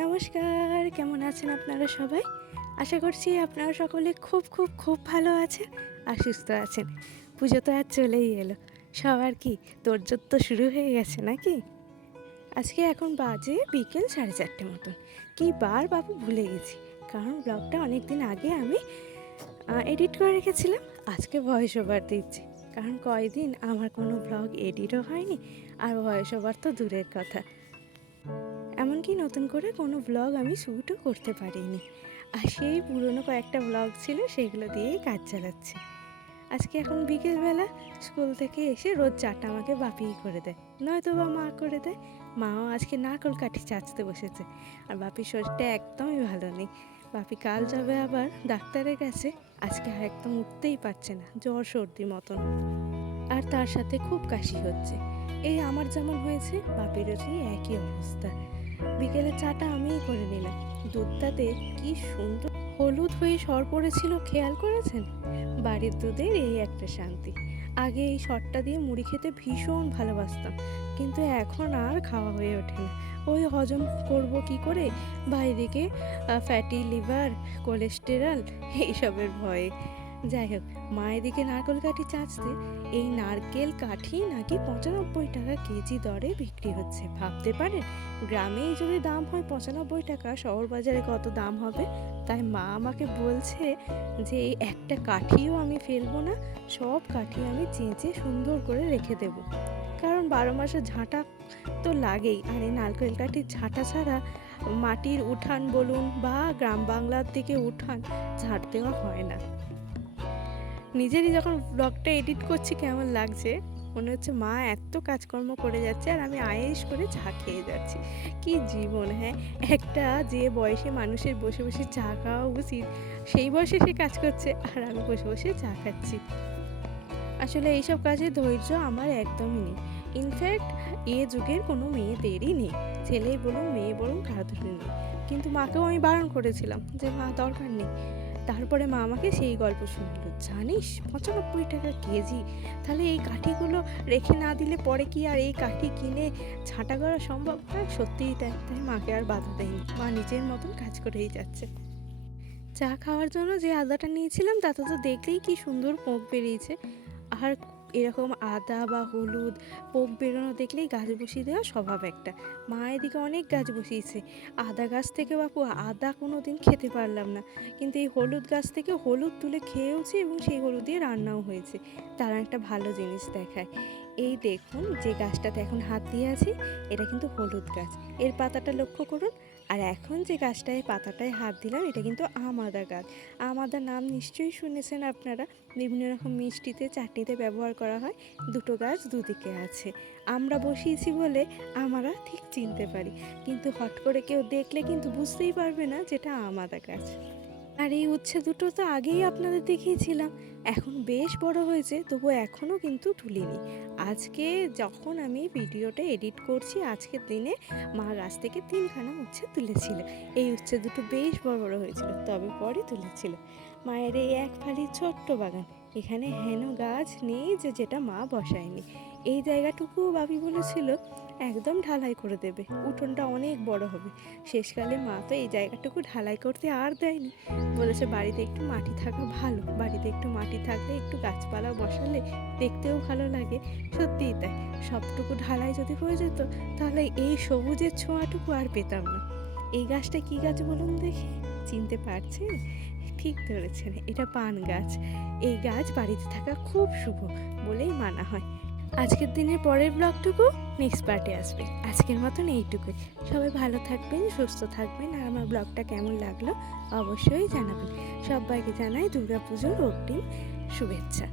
নমস্কার, কেমন আছেন আপনারা সবাই? আশা করছি আপনারা সকলে খুব খুব খুব ভালো আছেন আর সুস্থ আছেন। পুজো তো আর চলেই এলো। সবার কি তোড়জোড় তো শুরু হয়ে গেছে নাকি? আজকে এখন বাজে বিকেল 4:30 মতন। কী বার বাবু ভুলে গেছি, কারণ ব্লগটা অনেক দিন আগে আমি এডিট করে রেখেছিলাম। আজকে ভয়েস ওভার দিচ্ছি, কারণ কয়দিন আমার কোনো ব্লগ এডিটও হয়নি, আর ভয়েস ওভার তো দূরের কথা, এমনকি নতুন করে কোনো ব্লগ আমি শ্যুটও করতে পারিনি। আর সেই পুরনো কয়েকটা ব্লগ ছিল, সেগুলো দিয়েই কাজ চালাচ্ছি। আজকে এখন বিকেলবেলা স্কুল থেকে এসে রোজ চাটা আমাকে বাপিই করে দেয়, নয়তো বা মা করে দেয়। মাও আজকে নারকোল কাঠি চাচতে বসেছে। আর বাপির শরীরটা একদমই ভালো নেই। বাপি কাল যাবে আবার ডাক্তারের কাছে। আজকে আর একদম উঠতেই পারছে না, জ্বর সর্দি মতন। আর তার সাথে খুব কাশি হচ্ছে। এই আমার যেমন হয়েছে, বাপিরও সেই একই অবস্থা। বিকেলে চাটা আমিই করে নিলাম। দুধটাতে কি সুন্দর হলুদ হয়ে সর পড়েছিল, খেয়াল করেছেন? বাড়ির দুধের এই একটা শান্তি। আগে এই সরটা দিয়ে মুড়ি খেতে ভীষণ ভালোবাসতাম, কিন্তু এখন আর খাওয়া হয়ে ওঠে না। ওই হজম করব কি করে, বাইরেকে ফ্যাটি লিভার, কোলেস্টেরল এইসবের ভয়ে। যাই হোক, মা এদিকে নারকেল কাঠি চাঁচতে। এই নারকেল কাঠি নাকি 95 টাকা কেজি দরে বিক্রি হচ্ছে। ভাবতে পারেন, গ্রামেই যদি দাম হয় 95 টাকা, শহর বাজারে কত দাম হবে? তাই মা আমাকে বলছে যে এই একটা কাঠিও আমি ফেলবো না, সব কাঠি আমি চেঁচে সুন্দর করে রেখে দেব। কারণ 12 মাসে ঝাঁটা তো লাগেই, আর এই নারকেল কাঠির ঝাঁটা ছাড়া মাটির উঠান বলুন বা গ্রাম বাংলার দিকে উঠান ঝাঁট দেওয়া হয় না। নিজেরই যখন ব্লগটা এডিট করছি কেমন লাগছে, মনে হচ্ছে মা এত কাজকর্ম করে যাচ্ছে আর আমি আয়েশ করে চা খেয়ে যাচ্ছি। কি জীবন! হ্যাঁ, একটা যে বয়সে মানুষের বসে বসে চা খাওয়া উচিত, সেই বয়সে সে কাজ করছে আর আমি বসে বসে চা খাচ্ছি। আসলে এইসব কাজে ধৈর্য আমার একদমই নেই। ইনফ্যাক্ট এ যুগের কোনো মেয়েদেরই নেই, ছেলেই বলুন মেয়ে বলুন কারোরই নেই। কিন্তু মাকেও আমি বারণ করেছিলাম যে মা দরকার নেই। তারপরে মা আমাকে সেই গল্প শুনলো, জানিস 95 টাকা কেজি, তাহলে এই কাঠিগুলো রেখে না দিলে পরে কি আর এই কাঠি কিনে ছাঁটা করা সম্ভব? হ্যাঁ, সত্যিই তাই। তাই মাকে আর বাধা দেয়নি, মা নিজের মতন কাজ করেই যাচ্ছে। চা খাওয়ার জন্য যে আদাটা নিয়েছিলাম, তাতে তো দেখলেই কি সুন্দর পোক বেরিয়েছে। আর এরকম আদা বা হলুদ পোক বেরোনো দেখলেই গাছ বসিয়ে দেওয়া স্বভাব একটা। মা এদিকে অনেক গাছ বসিয়েছে। আদা গাছ থেকে বাপু আদা কোনো দিন খেতে পারলাম না, কিন্তু এই হলুদ গাছ থেকে হলুদ তুলে খেয়েওছি এবং সেই হলুদ দিয়ে রান্নাও হয়েছে। তারা একটা ভালো জিনিস দেখায়। এই দেখুন, যে গাছটাতে এখন হাত দিয়ে আছি, এটা কিন্তু হলুদ গাছ। এর পাতাটা লক্ষ্য করুন। আর এখন যে গাছটায় পাতাটায় হাত দিলাম, এটা কিন্তু আম আদা গাছ। আম আদা নাম নিশ্চয়ই শুনেছেন আপনারা, বিভিন্ন রকম মিষ্টিতে চাটনিতে ব্যবহার করা হয়। দুটো গাছ দুদিকে আছে। আমরা বসিয়েছি বলে আমরা ঠিক চিনতে পারি, কিন্তু হট করে কেউ দেখলে কিন্তু বুঝতেই পারবে না যেটা আম আদা গাছ। আর এই উচ্ছে দুটো তো আগেই আপনাদের দেখিয়েছিলাম, এখন বেশ বড় হয়েছে, তবু এখনও কিন্তু তুলিনি। আজকে যখন আমি ভিডিওটা এডিট করছি, আজকের দিনে মা গাছ থেকে 3খানা উচ্ছে তুলেছিল। এই উচ্ছে দুটো বেশ বড় বড় হয়েছিল, তবে পরে তুলেছিল। মায়ের এই এক ফালি ছোট্ট বাগান, এখানে হেন গাছ নেই যে যেটা মা বসায়নি। এই জায়গাটুকু বাবি বলেছিল একদম ঢালাই করে দেবে, উঠোনটা অনেক বড় হবে। শেষকালে মা তো এই জায়গাটুকু ঢালাই করতে আর দেয়নি, বলেছে বাড়িতে একটু মাটি থাকা ভালো, বাড়িতে একটু মাটি থাকলে একটু গাছপালা বসালে দেখতেও ভালো লাগে। সত্যিই তাই, সবটুকু ঢালাই যদি হয়ে যেত, তাহলে এই সবুজের ছোঁয়াটুকু আর পেতাম না। এই গাছটা কি গাছ বলুন দেখি, চিনতে পারছেন? ঠিক ধরেছেন, এটা পান গাছ। এই গাছ বাড়িতে থাকা খুব শুভ বলেই মানা হয়। আজকের দিনের পরের ব্লগটুকু নেক্সট পার্টে আসবে। আজকের মতন এইটুকুই। সবাই ভালো থাকবেন, সুস্থ থাকবেন, আর আমার ব্লগটা কেমন লাগলো অবশ্যই জানাবেন। সবাইকে জানাই দুর্গাপুজোর অগ্রিম শুভেচ্ছা।